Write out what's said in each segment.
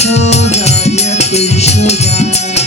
sugar, yeah, baby sugar.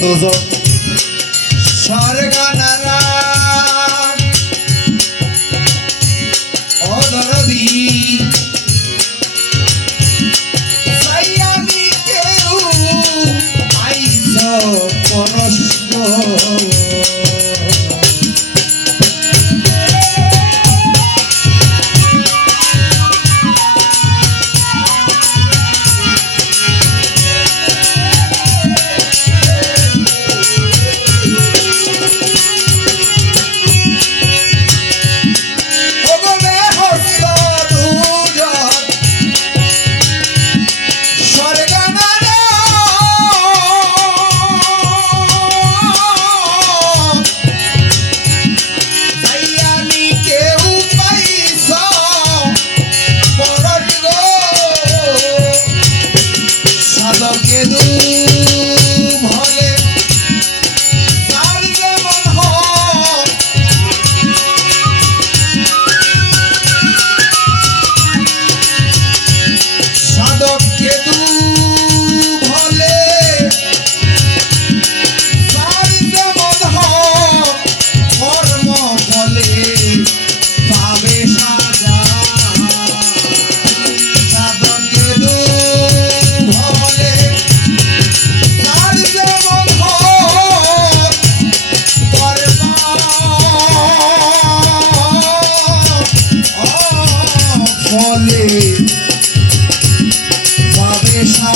কতজন lo que duele. শেষ